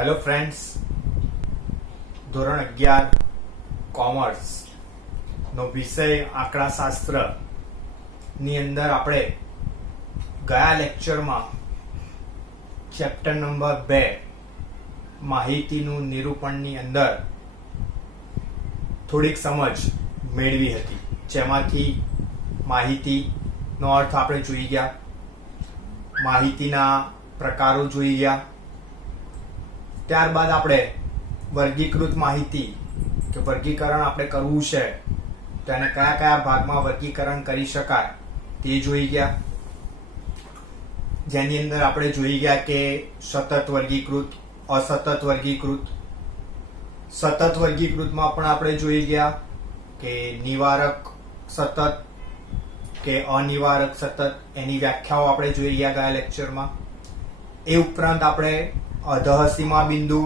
Hello friends, ધોરણ 11 commerce નો વિષય આંકડાશાસ્ત્ર ની અંદર આપણે ગયા લેક્ચરમાં ચેપ્ટર નંબર 2 માહિતીનું નિરૂપણની અંદર થોડીક સમજ મેળવી હતી, જેમાંથી માહિતીનો અર્થ આપણે જોઈ ગયા, માહિતીના પ્રકારો જોઈ ગયા. ત્યારબાદ આપણે વર્ગીકૃત માહિતી કે વર્ગીકરણ આપણે કરવું છે તો એને કયા કયા ભાગમાં વર્ગીકરણ કરી શકાય તે જોઈ ગયા, જેની અંદર આપણે જોઈ ગયા કે સતત વર્ગીકૃત, અસતત વર્ગીકૃત. સતત વર્ગીકૃતમાં પણ આપણે જોઈ ગયા કે નિવારક સતત કે અનિવારક સતત, એની વ્યાખ્યાઓ આપણે જોઈ ગયા ગયા લેક્ચરમાં. એ ઉપરાંત આપણે અધઃ સીમા બિંદુ,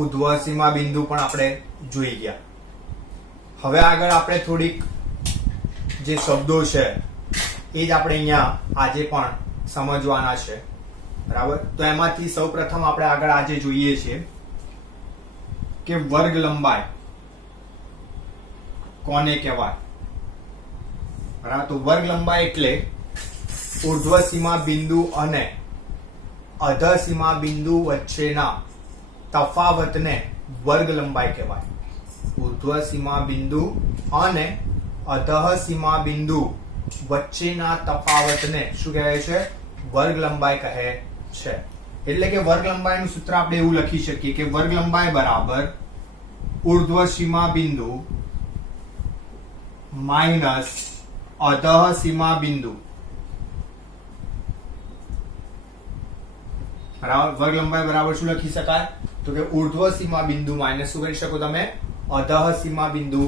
ઉધ્વ સીમા બિંદુ પણ આપણે જોઈ ગયા. હવે આગળ આપણે થોડીક જે શબ્દો છે એ જ આપણે અહીંયા આજે પણ સમજવાના છે, બરાબર. તો એમાંથી સૌપ્રથમ આપણે આગળ આજે જોઈએ છીએ કે વર્ગ લંબાઈ કોને કહેવાય, બરાબર. તો વર્ગ લંબાઈ એટલે ઉર્ધ્વ સીમા બિંદુ અને અધઃ સીમા બિંદુ વચ્ચેના તફાવતને વર્ગ લંબાઈ કહેવાય. ઉર્ધ્વ સીમા બિંદુ અને અધઃ સીમા બિંદુ વચ્ચેના તફાવતને શું કહેવાય છે? વર્ગ લંબાઈ કહે છે. એટલે કે વર્ગ લંબાઈનું સૂત્ર આપણે એવું લખી શકીએ કે વર્ગ લંબાઈ બરાબર ઉર્ધ્વ સીમા બિંદુ માઇનસ અધઃ સીમા બિંદુ, બરાબર. વર્ગ લંબાઈ બરાબર શું લખી શકાય? તો કે ઉર્ધ્વ સીમા બિંદુ માઇનસ શું કરી શકો તમે? અધઃ સીમા બિંદુ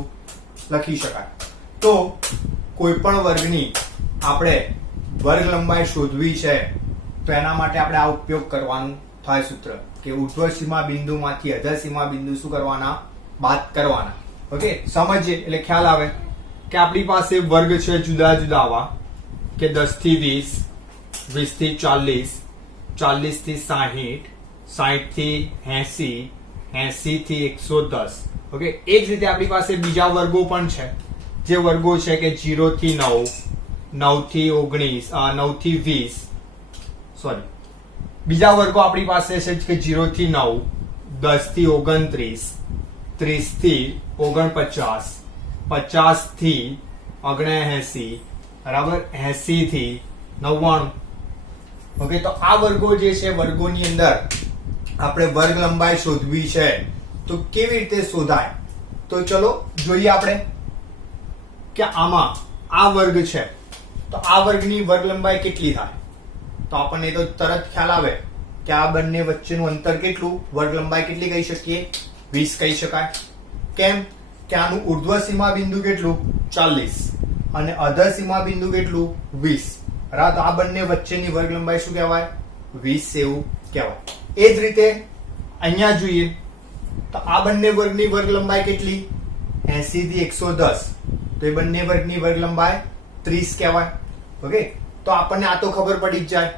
લખી શકાય. તો કોઈ પણ વર્ગની આપણે વર્ગ લંબાઈ શોધવી છે તો એના માટે આપણે આ ઉપયોગ કરવાનું થાય સૂત્ર કે ઉર્ધ્વ સીમા બિંદુમાંથી અધઃ સીમા બિંદુ શું કરવાના? બાદ કરવાના. ઓકે, સમજીએ એટલે ખ્યાલ આવે કે આપણી પાસે વર્ગ છે જુદા જુદા આવા કે 10 થી 20, 20 થી 40, 40 થી 60, 60 થી 80, 80 થી 110. ઓકે, એ જ રીતે આપણી પાસે બીજા વર્ગો પણ છે, જે વર્ગો છે કે 0 થી 9, 9 થી 19, 9 થી 20, સોરી, બીજા વર્ગો આપણી પાસે છે કે 0 થી 9, 10 થી 29, 30 થી 49, 50 થી 79, બરાબર, 80 થી 99. ઓકે, તો આ વર્ગો જે છે, વર્ગોની અંદર આપણે વર્ગ લંબાઈ શોધવી છે તો કેવી રીતે શોધાય? તો ચલો જોઈએ આપણે કે આમાં આ વર્ગ છે તો આ વર્ગની વર્ગ લંબાઈ કેટલી થાય? તો આપણને તો તરત ખ્યાલ આવે કે આ બંને વચ્ચેનું અંતર કેટલું? વર્ગ લંબાઈ કેટલી કહી શકીએ? 20 કહી શકાય. કેમ કે આનું ઉર્ધ્વ સીમા બિંદુ કેટલું? 40 અને અધઃ સીમા બિંદુ કેટલું? 20. બરાબર. તો આ બંને વચ્ચેની વર્ગ લંબાઈ શું કહેવાય? 20 એવું કહેવાય. એ જ રીતે અહીંયા જોઈએ તો આ બંને વર્ગની વર્ગ લંબાઈ કેટલી? 80 થી 110. તો એ બંને વર્ગની વર્ગ લંબાઈ 30 કહેવાય. ઓકે, તો આપણને આ તો ખબર પડી જ જાય.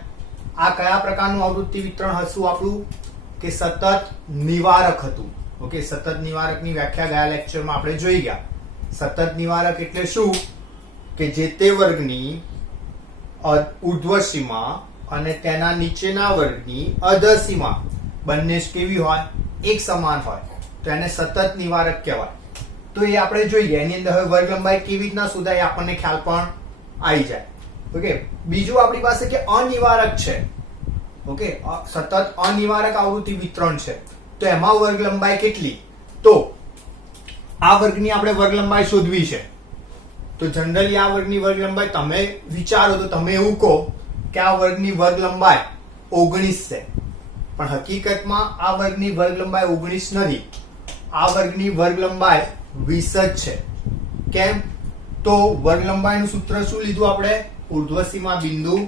આ કયા પ્રકારનું આવૃત્તિ વિતરણ હતું આપણું? કે સતત નિવારક હતું. ઓકે, સતત નિવારકની વ્યાખ્યા ગયા લેક્ચરમાં આપણે જોઈ ગયા. સતત નિવારક એટલે શું? કે જે તે વર્ગની ઉર્ધ્વ સીમા અને તેના નીચેના વર્ગની અધઃ સીમા બંને કેવી હોય? એક સમાન હોય, તો એને સતત નિવારક કહેવાય. તો એ આપણે જોઈ ગયા. એની અંદર હવે વર્ગ લંબાઈ કેવી રીતના શોધાય આપણને ખ્યાલ પણ આવી જાય. ઓકે, બીજું આપણી પાસે કે અનિવારક છે. ઓકે, સતત અનિવારક આવૃત્તિ વિતરણ છે તો એમાં વર્ગ લંબાઈ કેટલી? તો આ વર્ગની આપણે વર્ગ લંબાઈ શોધવી છે તો જનરલી આ વર્ગની વર્ગ લંબાઈ તમે વિચારો તો તમે એવું કહો કે આ વર્ગની વર્ગ લંબાઈ 19 છે, પણ હકીકતમાં આ વર્ગની વર્ગ લંબાઈ 19 નથી. આ વર્ગની વર્ગ લંબાઈ 20 જ છે. કેમ? તો વર્ગ લંબાઈનું સૂત્ર શું લીધું આપણે? ઉર્ધ્વ સીમા બિંદુ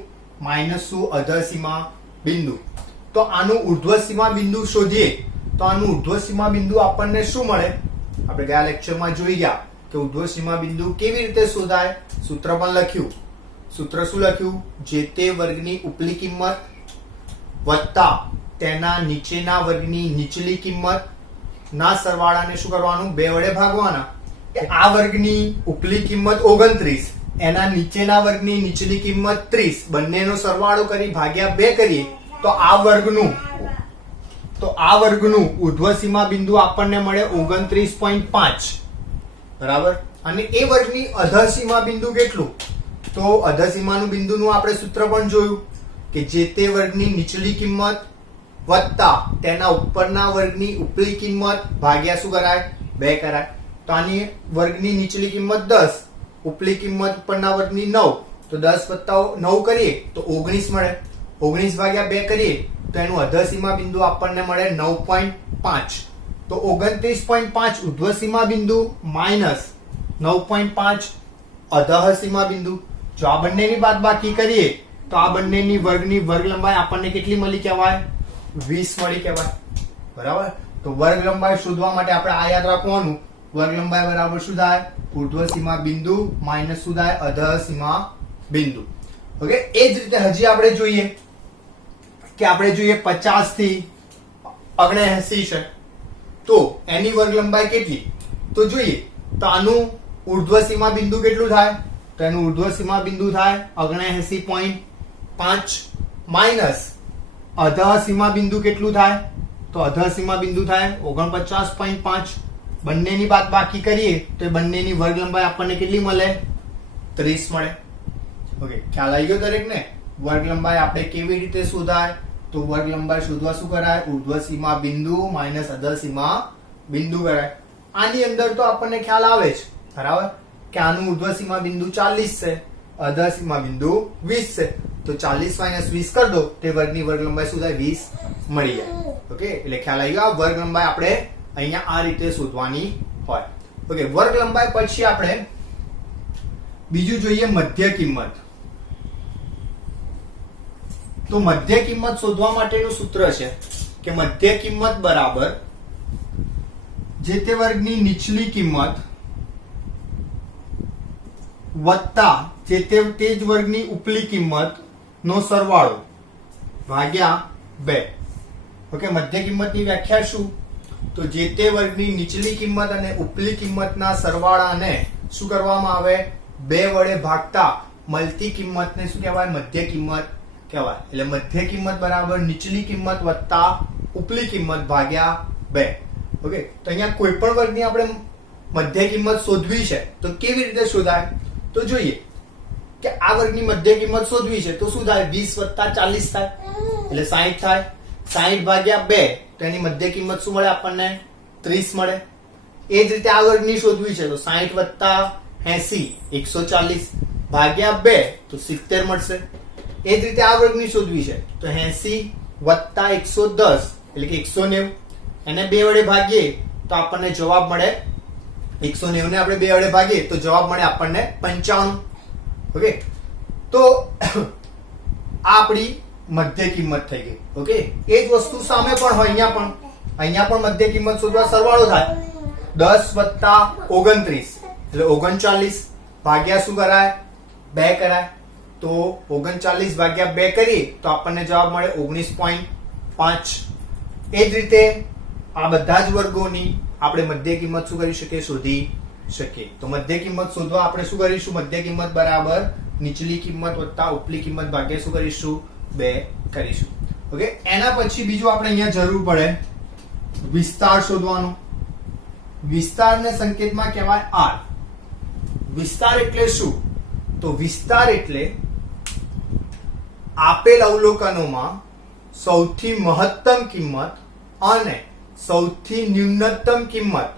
માઇનસ શું? અધઃ સીમા બિંદુ. તો આનું ઉર્ધ્વ સીમા બિંદુ શોધીએ તો આનું ઉર્ધ્વ સીમા બિંદુ આપણને શું મળે? આપણે ગયા લેક્ચરમાં જોઈ ગયા કે ઉર્ધ્વ સીમા બિંદુ કેવી રીતે શોધાય? સૂત્ર પણ લખ્યું. સૂત્ર શું લખ્યું? જે તે વર્ગની ઉપલી કિંમત વત્તા તેના નીચેના વર્ગની નીચલી કિંમત ના સરવાળાને શું કરવાનું? 2 વડે ભાગવાના. આ વર્ગની ઉપલી કિંમત 29, એના નીચેના વર્ગની નીચલી કિંમત 30, બંનેનો સરવાળો કરી ભાગ્યા 2 કરીએ તો આ વર્ગનું ઉર્ધ્વ સીમા બિંદુ આપણને મળે 29.5. બરાબર. અને એ વર્ગની અધર સીમા બિંદુ કેટલું? તો અધર સીમાનું બિંદુનું આપણે સૂત્ર પણ જોયું કે જે તે વર્ગની નીચલી કિંમત વત્તા તેના ઉપરના વર્ગની ઉપલી કિંમત ભાગ્યા શું કરાય? 2 કરાય. તો આની વર્ગની નીચલી કિંમત 10, ઉપલી કિંમત ઉપરના વર્ગની 9, તો 10 વત્તા 9 કરીએ તો 19 મળે. 19 ભાગ્યા 2 કરીએ તો એનું અધર સીમા બિંદુ આપણને મળે 9.5. તો 29.5 ઉર્ધ્વ સીમા બિંદુ માઇનસ 9.5 અધર સીમા બિંદુ. જો આ બંનેની બાદબાકી કરીએ તો આ બંનેની વર્ગની વર્ગ લંબાઈ આપણને કેટલી મળી કહેવાય? 20 મળી કહેવાય. બરાબર. તો વર્ગ લંબાઈ શોધવા માટે આપણે આ યાદ રાખવાનું, વર્ગ લંબાઈ બરાબર શું થાય? ઉર્ધ્વ સીમા બિંદુ માઇનસ શું થાય? અધર સીમા બિંદુ. ઓકે. એ જ રીતે હજી આપણે જોઈએ કે આપણે જોઈએ 50 થી 79 છે તો એની વર્ગ લંબાઈ કેટલી? તો જોઈએ તો આનું ઉર્ધ્વ સીમા બિંદુ કેટલું થાય? તો એનું ઉર્ધ્વ સીમા બિંદુ થાય 79.5 માઇનસ અધર સીમા બિંદુ કેટલું થાય? તો અધર સીમા બિંદુ થાય 49.5. બંનેની બાદબાકી કરીએ તો બંનેની વર્ગ લંબાઈ આપણને કેટલી મળે? 30 મળે. ઓકે. ખ્યાલ આવી ગયો દરેકને? વર્ગ લંબાઈ આપણે કેવી રીતે શોધાય? તો વર્ગ લંબાઈ શોધવા શું કરાય? ઉર્ધ્વ સીમા બિંદુ માઇનસ અધર સીમા બિંદુ કરાય. આની અંદર તો આપણને ખ્યાલ આવે જ, બરાબર, કે આનું ઉર્ધ્વ સીમા બિંદુ 40 છે, અધર સીમા બિંદુ 20 છે. તો 40 માઇનસ 20 કરી દો તે વર્ગની વર્ગ લંબાઈ શું થાય? 20 મળી જાય. ઓકે. એટલે ખ્યાલ આવી ગયો. વર્ગ લંબાઈ આપણે અહીંયા આ રીતે શોધવાની હોય. ઓકે. વર્ગ લંબાઈ પછી આપણે બીજું જોઈએ મધ્ય કિંમત. તો મધ્ય કિંમત શોધવા માટેનું સૂત્ર છે કે મધ્ય કિંમત બરાબર જે તે વર્ગની નીચલી કિંમત વત્તા જે તે જ વર્ગની ઉપલી કિંમત નો સરવાળો ભાગ્યા 2. ઓકે. મધ્ય કિંમતની વ્યાખ્યા શું? તો જે તે વર્ગની નીચલી કિંમત અને ઉપલી કિંમતના સરવાળાને શું કરવામાં આવે? 2 વડે ભાગતા મળતી કિંમતને શું કહેવાય? મધ્ય કિંમત કહેવાય. એટલે મધ્ય કિંમત બરાબર નીચલી કિંમત વત્તા ઉપલી કિંમત ભાગ્યા 2. ઓકે. તો અહીંયા કોઈ પણ વર્ગની આપણે મધ્ય કિંમત શોધવી છે તો કેવી રીતે શોધાય? તો જોઈએ કે આ વર્ગની મધ્ય કિંમત શોધવી છે તો શું થાય? 20 વત્તા 40 થાય એટલે 60 થાય. 60 ભાગ્યા 2 તો એની મધ્ય કિંમત શું મળે આપણને? 30 મળે. એ જ રીતે આ વર્ગની શોધવી છે તો 60 વત્તા 80 140 ભાગ્યા 2 તો 70 મળશે. એ જ રીતે આ વર્ગની શોધવી છે તો 80 વત્તા 110 એટલે કે 190. એને 2 વડે ભાગીએ તો આપણને જવાબ મળે 190 ને આપણે 2 વડે ભાગીએ તો જવાબ મળે આપણને 95. ઓકે. તો આ આપણી મધ્ય કિંમત થઈ ગઈ. ઓકે. એ જ વસ્તુ સામે પણ હોય. અહીંયા પણ મધ્ય કિંમત શોધવા સરવાળો થાય 10 વત્તા 29 એટલે 39 ભાગ્યા શું કરાય? 2 કરાય. તો 39 ભાગ્યા 2 કરીએ તો આપણને જવાબ મળે 19.5. એ જ રીતે આ બધા જ વર્ગોની આપણે મધ્ય કિંમત શું કરી શકીએ? શોધી શકીએ. તો મધ્ય કિંમત શોધવા આપણે શું કરીશું? મધ્ય કિંમત બરાબર નીચલી કિંમત વત્તા ઉપલી કિંમત ભાગ્યા શું કરીશું? 2 કરીશું. ઓકે. એના પછી બીજું આપણે અહીંયા જરૂર પડે વિસ્તાર શોધવાનો. વિસ્તારને સંકેતમાં કહેવાય R. વિસ્તાર એટલે શું? તો વિસ્તાર એટલે આપેલ અવલોકનોમાં સૌથી મહત્તમ કિંમત અને સૌથી ન્યૂનતમ કિંમત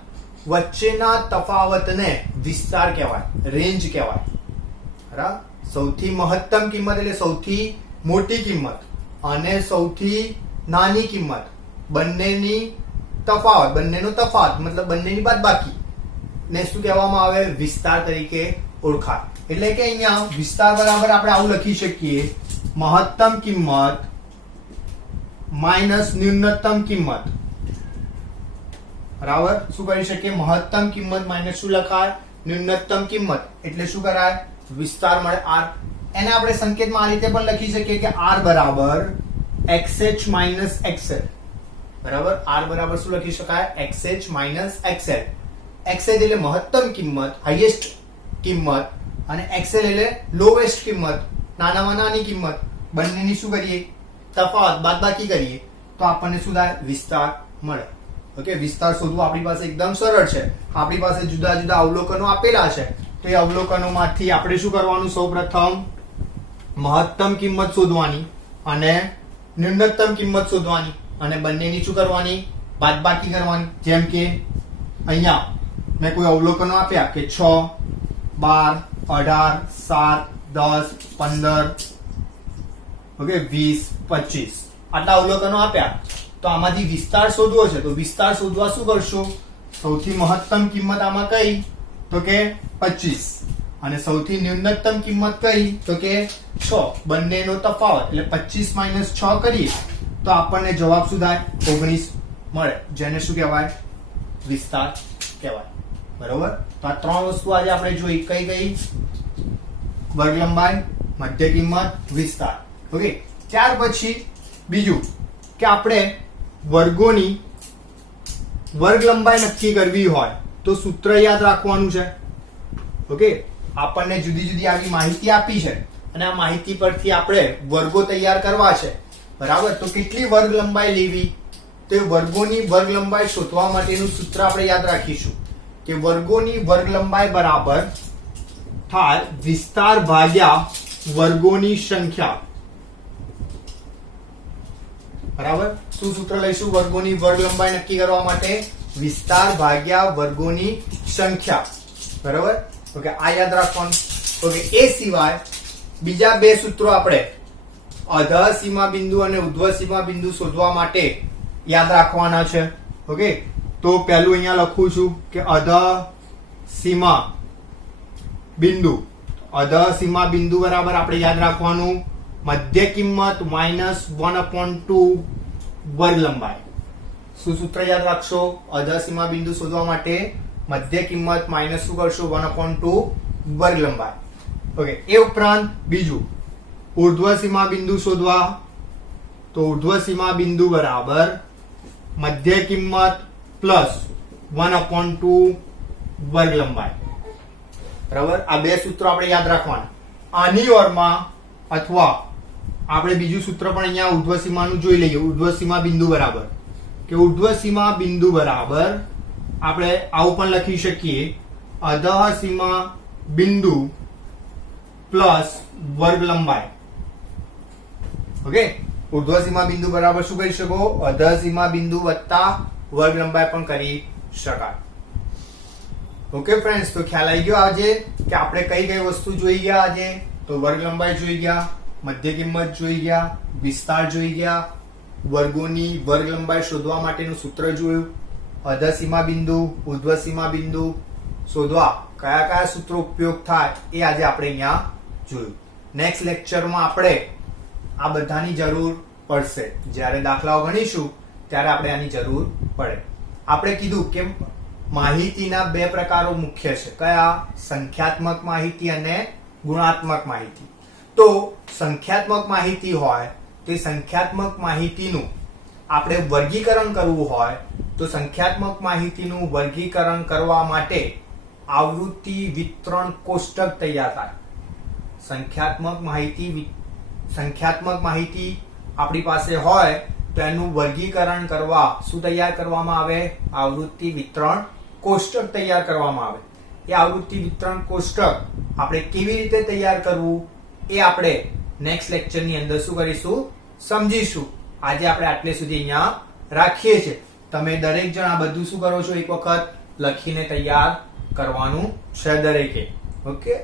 વચ્ચેના તફાવતને વિસ્તાર કહેવાય, રેન્જ કહેવાય. બરાબર. સૌથી મહત્તમ કિંમત એટલે સૌથી મોટી કિંમત અને સૌથી નાની કિંમત બંનેની તફાવત, બંનેનો તફાવત મતલબ બંનેની બાદબાકી ને શું કહેવામાં આવે? વિસ્તાર તરીકે ઓળખાય. એટલે કે અહીંયા વિસ્તાર બરાબર આપણે આવું લખી શકીએ મહત્તમ કિંમત માઇનસ ન્યૂનતમ કિંમત. બરાબર. શું કરી શકીએ? મહત્તમ કિંમત માઇનસ શું લખાય? ન્યૂનતમ કિંમત. એટલે શું કરાય? વિસ્તાર મળે R. એને આપણે સંકેતમાં આ રીતે પણ લખી શકીએ કે R બરાબર XH માઇનસ XL, બરાબર. R બરાબર શું લખી શકાય? XH minus XL. XH એટલે મહત્તમ કિંમત, હાઈએસ્ટ કિંમત, અને XL એટલે લોએસ્ટ કિંમત, નાનામાં નાની કિંમત. બંનેની શું કરીએ? તફાવત, બાદબાકી કરીએ તો આપણને શું થાય? વિસ્તાર મળે. ઓકે, વિસ્તાર શોધવું આપણી પાસે એકદમ સરળ છે. આપણી પાસે જુદા જુદા અવલોકનો આપેલા છે, તો એ અવલોકનોમાંથી આપણે શું કરવાનું? સૌપ્રથમ મહત્તમ કિંમત શોધવાની અને ન્યૂનતમ કિંમત શોધવાની, અને બંનેની શું કરવાની? બાદબાકી કરવાની. જેમ કે અહીંયા મેં કોઈ અવલોકનો આપ્યા કે 6, 12, 18, 7, 10, 15, ઓકે, 20, 25 આટલા અવલોકનો આપ્યા. તો આમાંથી વિસ્તાર શોધવો છે, તો વિસ્તાર શોધવા શું કરશું? સૌથી મહત્તમ કિંમત આમાં કઈ? તો કે 25, અને સૌથી ન્યૂનતમ કિંમત કઈ? તો કે 6. બંનેનો તફાવત એટલે 25 માઇનસ 6 કરીએ તો આપણને જવાબ શું થાય? 19 મળે, જેને શું કહેવાય? વિસ્તાર કહેવાય. બરોબર. તો આ ત્રણ વસ્તુ આજે આપણે જોઈ. કઈ કઈ? વર્ગ લંબાઈ, મધ્ય કિંમત, વિસ્તાર. ઓકે, ત્યાર પછી બીજું કે આપણે વર્ગોની વર્ગ લંબાઈ નક્કી કરવી હોય તો સૂત્ર યાદ રાખવાનું છે. ઓકે, આપણને જુદી જુદી આવી માહિતી આપી છે અને આ માહિતી પરથી આપણે વર્ગો તૈયાર કરવા છે. બરાબર. તો કેટલી વર્ગ લંબાઈ લેવી? તો વર્ગોની વર્ગ લંબાઈ શોધવા માટેનું સૂત્ર આપણે યાદ રાખીશું કે વર્ગોની વર્ગ લંબાઈ બરાબર થાય વિસ્તાર ભાગ્યા વર્ગોની સંખ્યા. બરાબર. શું સૂત્ર લઈશું વર્ગોની વર્ગ લંબાઈ નક્કી કરવા માટે? વિસ્તાર ભાગ્યા વર્ગોની સંખ્યા. બરાબર. ઓકે, આ યાદ રાખવાનું. ઓકે, એ સિવાય બીજા બે સૂત્રો આપણે અધઃ સીમા બિંદુ અને ઉધ્વ સીમા બિંદુ શોધવા માટે યાદ રાખવાના છે. ઓકે, તો પહેલું અહીંયા લખું છું કે અધઃ સીમા બિંદુ. અધઃ સીમા બિંદુ બરાબર આપણે યાદ રાખવાનું મધ્ય કિંમત માઇનસ 1/2 વર્ગ લંબાઈ. શું સૂત્ર યાદ રાખશો? અધઃ સીમા બિંદુ શોધવા માટે મધ્ય કિંમત માઇનસ શું કરશો? 1/2 વર્ગ લંબાઈ. ઓકે, એ ઉપરાંત બીજું ઉર્ધ્વ સીમા બિંદુ શોધવા, તો ઉર્ધ્વ સીમા બિંદુ બરાબર મધ્ય કિંમત પ્લસ 1/2 વર્ગ લંબાઈ. બરાબર. આ બે સૂત્રો આપણે યાદ રાખવાના. આની ઓરમાં અથવા આપણે બીજું સૂત્ર પણ અહીંયા ઉર્ધ્વ સીમાનું જોઈ લઈએ. ઉર્ધ્વ સીમા બિંદુ બરાબર કે ઉર્ધ્વ સીમા બિંદુ બરાબર આપણે આવું પણ લખી શકીએ અધઃ સીમા બિંદુ પ્લસ વર્ગ લંબાઈ. ઓકે, ઉર્ધ્વ સીમા બિંદુ બરાબર શું કરી શકો? અધઃ સીમા બિંદુ વત્તા વર્ગ લંબાઈ પણ કરી શકાય. ઓકે ફ્રેન્ડ્સ, તો ખ્યાલ આવી ગયો આજે કે આપણે કઈ કઈ વસ્તુ જોઈ ગયા આજે? તો વર્ગ લંબાઈ જોઈ ગયા, મધ્ય કિંમત જોઈ ગયા, વિસ્તાર જોઈ ગયા, વર્ગોની વર્ગ લંબાઈ શોધવા માટેનું સૂત્ર જોયું, અધઃ સીમા બિંદુ, ઉર્ધ્વ સીમા બિંદુ શોધવા કયા કયા સૂત્રો ઉપયોગ થાય એ આજે આપણે અહીંયા જોયું. નેક્સ્ટ લેક્ચરમાં આપણે આ બધાની જરૂર પડશે. જ્યારે દાખલાઓ ગણીશું ત્યારે આપણે આની જરૂર પડે. આપણે કીધું કે માહિતીના બે પ્રકારો મુખ્ય છે. કયા? સંખ્યાત્મક માહિતી અને ગુણાત્મક માહિતી. તો સંખ્યાત્મક માહિતી હોય તો સંખ્યાત્મક માહિતીનું આપણે વર્ગીકરણ કરવું હોય તો સંખ્યાત્મક માહિતીનું વર્ગીકરણ કરવા માટે આવૃત્તિ વિતરણ કોષ્ટક તૈયાર થાય. સંખ્યાત્મક માહિતી આપણી પાસે હોય તો એનું વર્ગીકરણ કરવા શું તૈયાર કરવામાં આવે? આવૃત્તિ વિતરણ કોષ્ટક તૈયાર કરવામાં આવે. એ આવૃત્તિ વિતરણ કોષ્ટક આપણે કેવી રીતે તૈયાર કરવું એ આપણે નેક્સ્ટ લેક્ચરની અંદર શું કરીશું? સમજીશું. આજે આપણે આટલે સુધી અહીંયા રાખીએ છીએ. તમે દરેક જણ આ બધું શું કરો છો? એક વખત લખીને તૈયાર કરવાનું છે દરેકે. ઓકે.